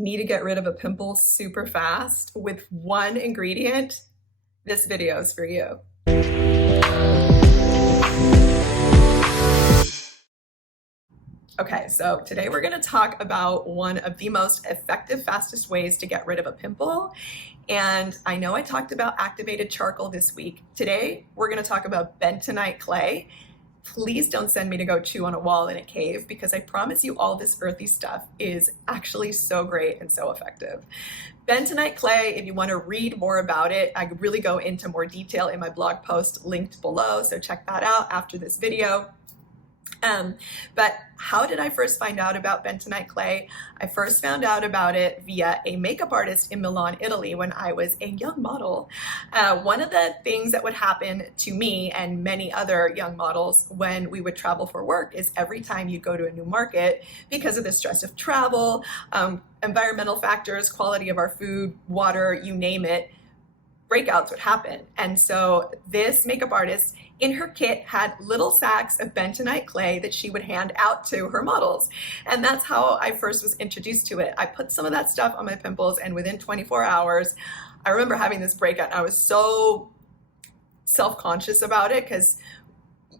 Need to get rid of a pimple super fast with one ingredient? This video is for you. Okay, so today we're going to talk about one of the most effective, fastest ways to get rid of a pimple. And I know I talked about activated charcoal this week. Today, we're going to talk about bentonite clay. Please don't send me to go chew on a wall in a cave, because I promise you all this earthy stuff is actually so great and so effective. Bentonite clay, if you want to read more about it, I really go into more detail in my blog post linked below, so check that out after this video. But how did I first find out about bentonite clay? I first found out about it via a makeup artist in Milan, Italy, when I was a young model. One of the things that would happen to me and many other young models when we would travel for work is every time you go to a new market, because of the stress of travel, environmental factors, quality of our food, water, you name it, breakouts would happen. And so this makeup artist in her kit had little sacks of bentonite clay that she would hand out to her models. And that's how I first was introduced to it. I put some of that stuff on my pimples, and within 24 hours, I remember having this breakout. I was so self-conscious about it, because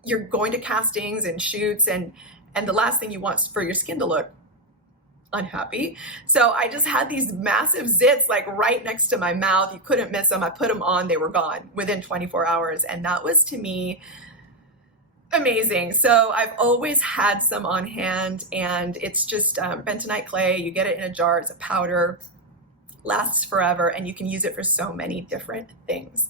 you're going to castings and shoots, and the last thing you want is for your skin to look unhappy. So I just had these massive zits like right next to my mouth. You couldn't miss them. I put them on, they were gone within 24 hours. And that was, to me, amazing. So I've always had some on hand, and it's just bentonite clay. You get it in a jar, it's a powder, lasts forever, and you can use it for so many different things.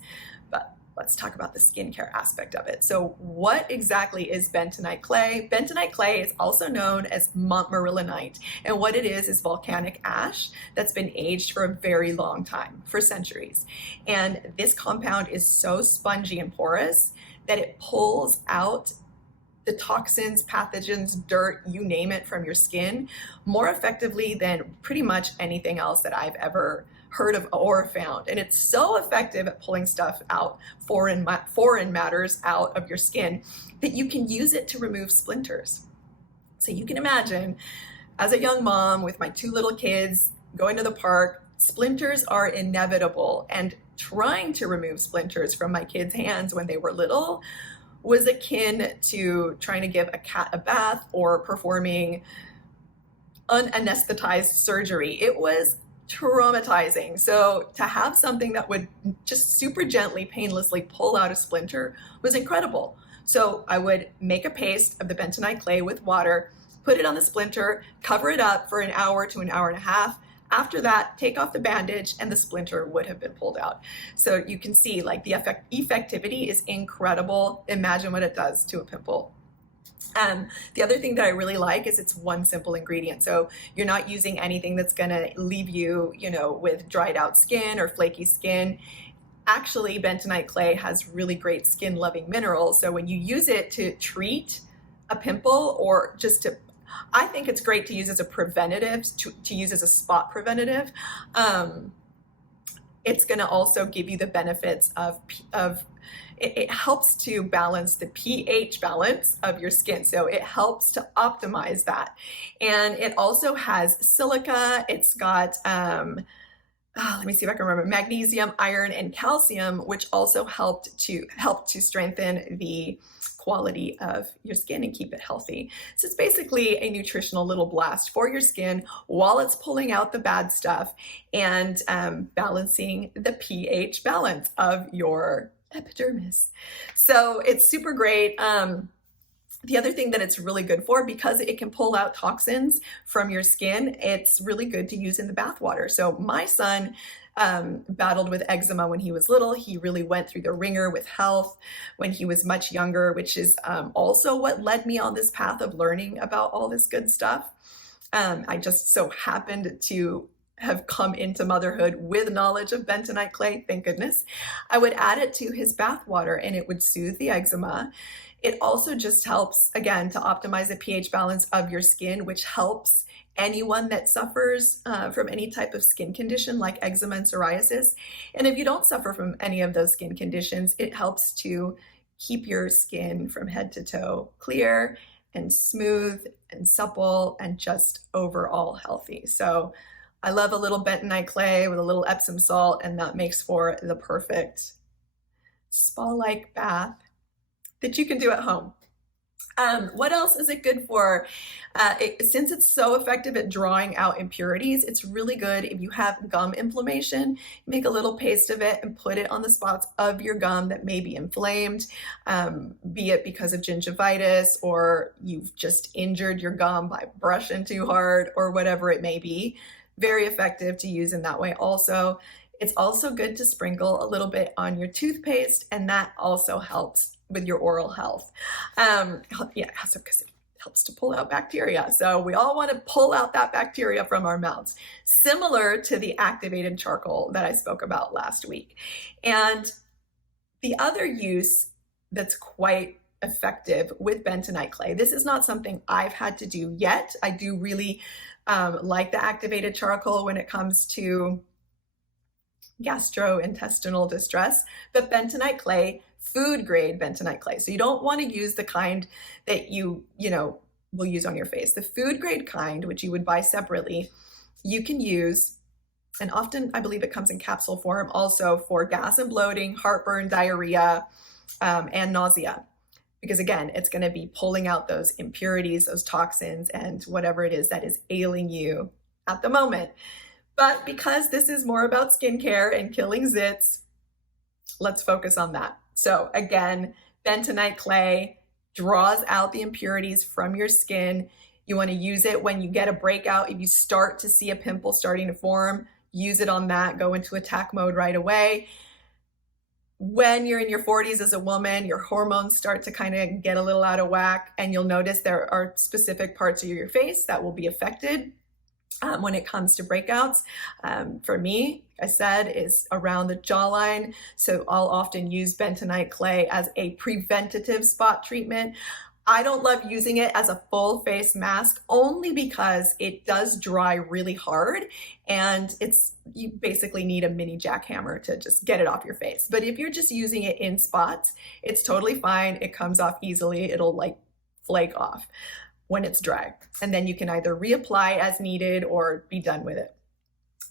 But let's talk about the skincare aspect of it. So what exactly is bentonite clay? Bentonite clay is also known as montmorillonite. And what it is volcanic ash that's been aged for a very long time, for centuries. And this compound is so spongy and porous that it pulls out the toxins, pathogens, dirt, you name it, from your skin more effectively than pretty much anything else that I've ever heard of or found. And it's so effective at pulling stuff out, foreign matters out of your skin, that you can use it to remove splinters. So you can imagine, as a young mom with my 2 little kids going to the park, splinters are inevitable. And trying to remove splinters from my kids' hands when they were little was akin to trying to give a cat a bath or performing unanesthetized surgery. It was traumatizing. So to have something that would just super gently, painlessly pull out a splinter was incredible. So I would make a paste of the bentonite clay with water, put it on the splinter, cover it up for an hour to an hour and a half. After that, take off the bandage, and the splinter would have been pulled out. So you can see, like, the effectivity is incredible. Imagine what it does to a pimple. The other thing that I really like is it's one simple ingredient. So you're not using anything that's going to leave you, with dried out skin or flaky skin. Actually, bentonite clay has really great skin loving minerals. So when you use it to treat a pimple, or just to, I think it's great to use as a preventative, to use as a spot preventative. It's going to also give you the benefits of it helps to balance the pH balance of your skin. So it helps to optimize that. And it also has silica. It's got, let me see if I can remember, magnesium, iron, and calcium, which also help to strengthen the quality of your skin and keep it healthy. So it's basically a nutritional little blast for your skin while it's pulling out the bad stuff and balancing the pH balance of your epidermis. So it's super great. The other thing that it's really good for, because it can pull out toxins from your skin, it's really good to use in the bath water. So my son battled with eczema when he was little. He really went through the ringer with health when he was much younger, which is also what led me on this path of learning about all this good stuff. I just so happened to have come into motherhood with knowledge of bentonite clay, thank goodness. I would add it to his bath water, and it would soothe the eczema. It also just helps, again, to optimize the pH balance of your skin, which helps anyone that suffers from any type of skin condition like eczema and psoriasis. And if you don't suffer from any of those skin conditions, it helps to keep your skin from head to toe clear and smooth and supple and just overall healthy. So I love a little bentonite clay with a little Epsom salt, and that makes for the perfect spa-like bath that you can do at home. What else is it good for? Since it's so effective at drawing out impurities, it's really good if you have gum inflammation. Make a little paste of it and put it on the spots of your gum that may be inflamed, be it because of gingivitis or you've just injured your gum by brushing too hard or whatever it may be. Very effective to use in that way also. It's also good to sprinkle a little bit on your toothpaste, and that also helps with your oral health. Yeah, so because it helps to pull out bacteria. So we all want to pull out that bacteria from our mouths, similar to the activated charcoal that I spoke about last week. And the other use that's quite effective with bentonite clay, this is not something I've had to do yet. I do really like the activated charcoal when it comes to gastrointestinal distress, but bentonite clay, food grade bentonite clay. So you don't want to use the kind that you will use on your face. The food grade kind, which you would buy separately, you can use, and often I believe it comes in capsule form also for gas and bloating, heartburn, diarrhea, and nausea. Because again, it's going to be pulling out those impurities, those toxins, and whatever it is that is ailing you at the moment. But because this is more about skincare and killing zits, let's focus on that. So again, bentonite clay draws out the impurities from your skin. You want to use it when you get a breakout. If you start to see a pimple starting to form, use it on that. Go into attack mode right away. When you're in your 40s as a woman, your hormones start to kind of get a little out of whack, and you'll notice there are specific parts of your face that will be affected. When it comes to breakouts, for me, like I said, is around the jawline. So I'll often use bentonite clay as a preventative spot treatment. I don't love using it as a full face mask only because it does dry really hard, and you basically need a mini jackhammer to just get it off your face. But if you're just using it in spots, it's totally fine. It comes off easily. It'll like flake off when it's dry. And then you can either reapply as needed or be done with it.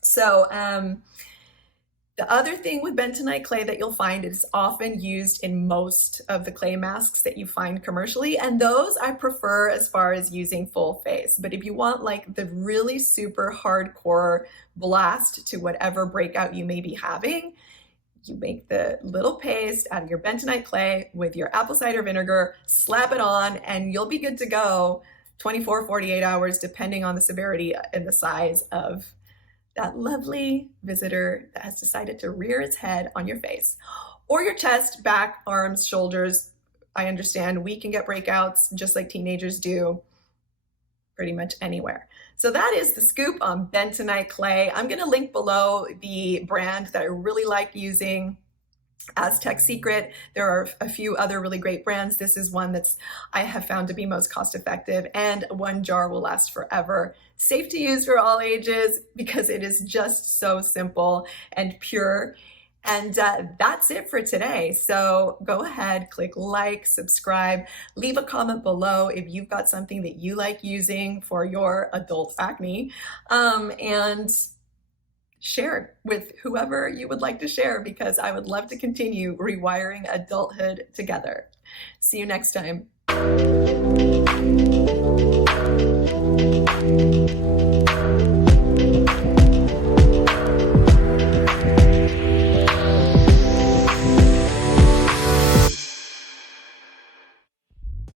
So the other thing with bentonite clay that you'll find is often used in most of the clay masks that you find commercially. And those I prefer as far as using full face. But if you want like the really super hardcore blast to whatever breakout you may be having, you make the little paste out of your bentonite clay with your apple cider vinegar, slap it on, and you'll be good to go 24, 48 hours, depending on the severity and the size of that lovely visitor that has decided to rear its head on your face. Or your chest, back, arms, shoulders. I understand we can get breakouts just like teenagers do pretty much anywhere. So that is the scoop on bentonite clay. I'm going to link below the brand that I really like using, Aztec Secret. There are a few other really great brands. This is one that's I have found to be most cost effective, and one jar will last forever. Safe to use for all ages because it is just so simple and pure. And that's it for today. So go ahead, click like, subscribe, leave a comment below if you've got something that you like using for your adult acne, and share with whoever you would like to share, because I would love to continue rewiring adulthood together. See you next time.